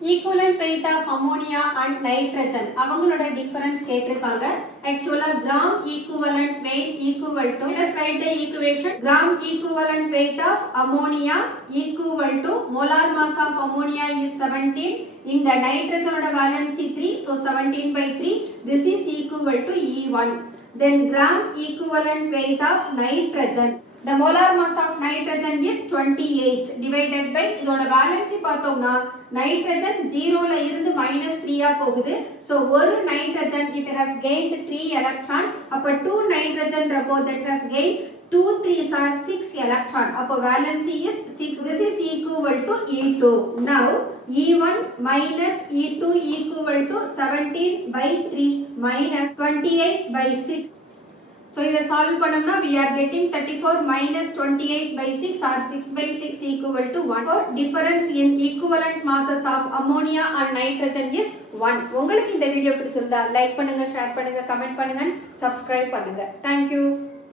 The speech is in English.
equivalent weight of ammonia and nitrogen அவங்களோட difference கேட்டிருக்காங்க. Actually gram equivalent weight equal to, let us write the equation. Gram equivalent weight of ammonia equal to molar mass of ammonia is 17. In the nitrogen oda valency 3, so 17 by 3. This is equal to E1. Then gram equivalent weight of nitrogen. The molar mass of nitrogen is 28 divided by இதோட valency பார்த்தோம்னா nitrogen 0 ல இருந்து -3 ஆ போகுது. So ஒரு nitrogen it has gained 3 electron. அப்ப 2 nitrogen Rabbo that has gained 2 3s are 6 electron. அப்ப valency is 6. This is equal to E2. Now E1 minus E2 equal to 17 by 3 minus 28 by 6. So இதை solve பண்ணோம்னா we are getting 34 minus 28 by 6 or 6 by 6 equal to 1. For difference in equivalent masses of ammonia and nitrogen is 1. உங்களுக்கு இந்த video பிடிச்சிருந்தா like பண்ணுங்க, share பண்ணுங்க, comment பண்ணுங்க, subscribe பண்ணுங்க. Thank you.